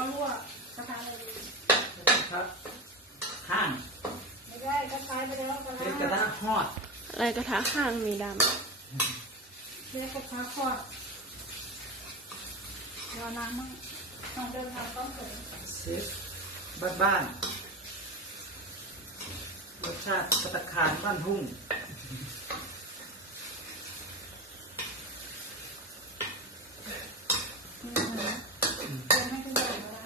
เขารั่วกระทะอะไรดีครับข้างไม่ได้ก็ใช้ไปแล้วกระเป็นกระทะทะฮอดอะไรกระทะข้างมีดเรียกกระทะทอดรอน้ำมั่งตอนเดินทางต้องเกิดเซฟบ้านบ้านๆรสชาติกระตะคารบ้านทุ่งเดินให้คุณใหญ่ก็ได้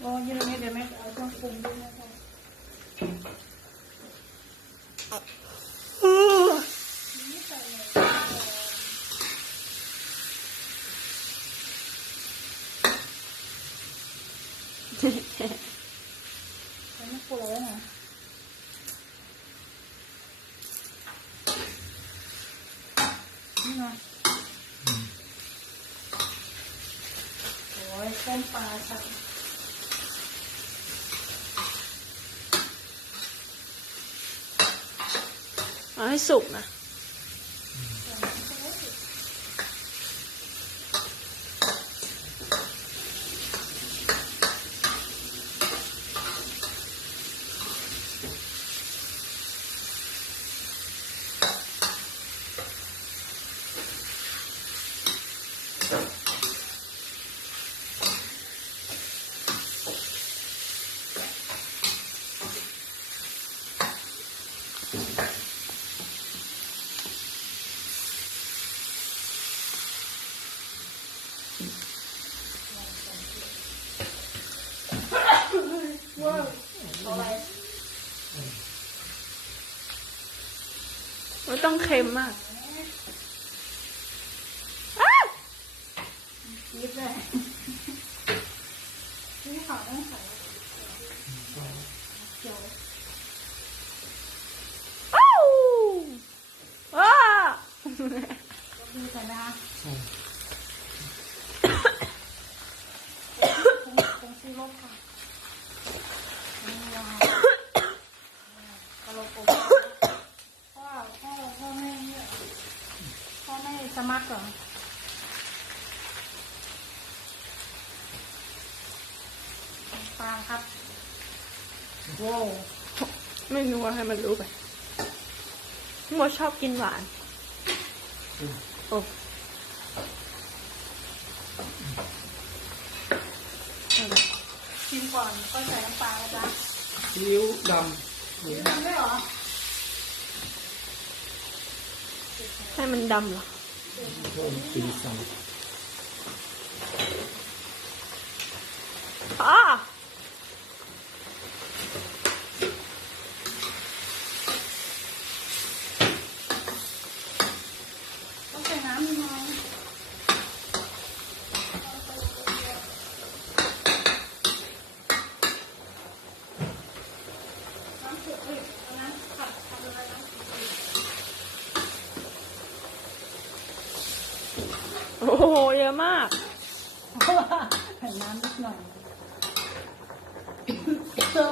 โอ้ยตรงนี้เดี๋ยวแม่เอาเครื่องปรุงด้วยนะคะำ นี่ใส่เลย ฉันไม่กลัวเลยนะ นี่ไงโอ้ยต้มปลาใส่ เอาให้สุกนะ ว้าวเอาอะไร ไม่ต้องเค็มมากอ้าวคิดเลยนี่ขาวต้องใส่เจียวอ้าวว้าก็ดีใส่นะคะคงคงซื้อรถค่ะนี่ว้าวกระโหลกอกพ่อพ่อพ่อแม่เนี่ยพ่อแม่ สมัครเหรอปลาครับโว้วไม่รู้ว่าให้มันรู้ไปโมชอบกินหวาน โอ้เอาละชิมก่อนก็ใส่น้ำปลาแล้วจ้ะซีอิ๊วดชิมทำได้เหรอ ให้มันดำเหรอำเพิ่มสีสัน อ้า ต้องใส่น้ำนิดหน่อยน้ำสุกเลยเอาน้ำผัดทำอะไรน้ำสุกเลย โอ้โหเยอะมาก เพราะว่าใส่น้ำนิดหน่อยโซ่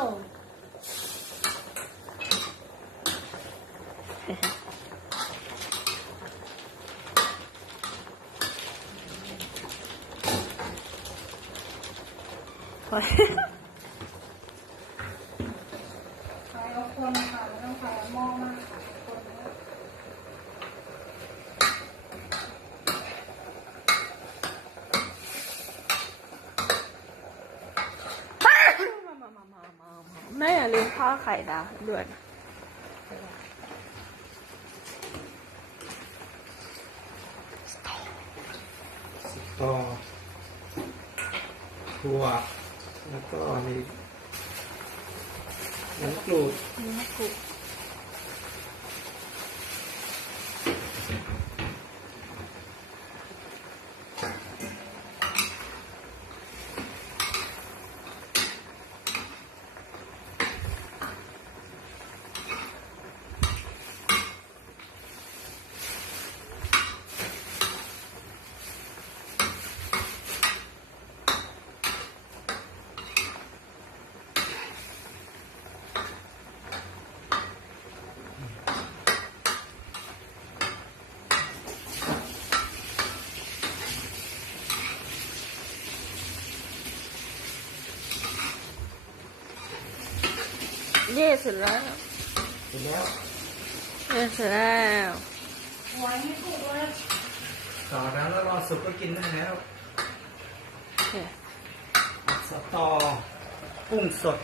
ใส่เอาคนค่ะไม่ต้องใส่หม้อมากค่ะ คนนะแม่อย่าลืมทอดไข่ดาวด้วยนะต่อถั่วแล้วก็นี่น้ำกรูดนี่มะกรูด เย่เสร็จแล้วเสร็จแล้วเย่เสร็จแล้วไว้ไม่ถูกเลยต่อน้ำแล้วรอสุกก็กินได้แล้วโอเคสตอกุ้งสด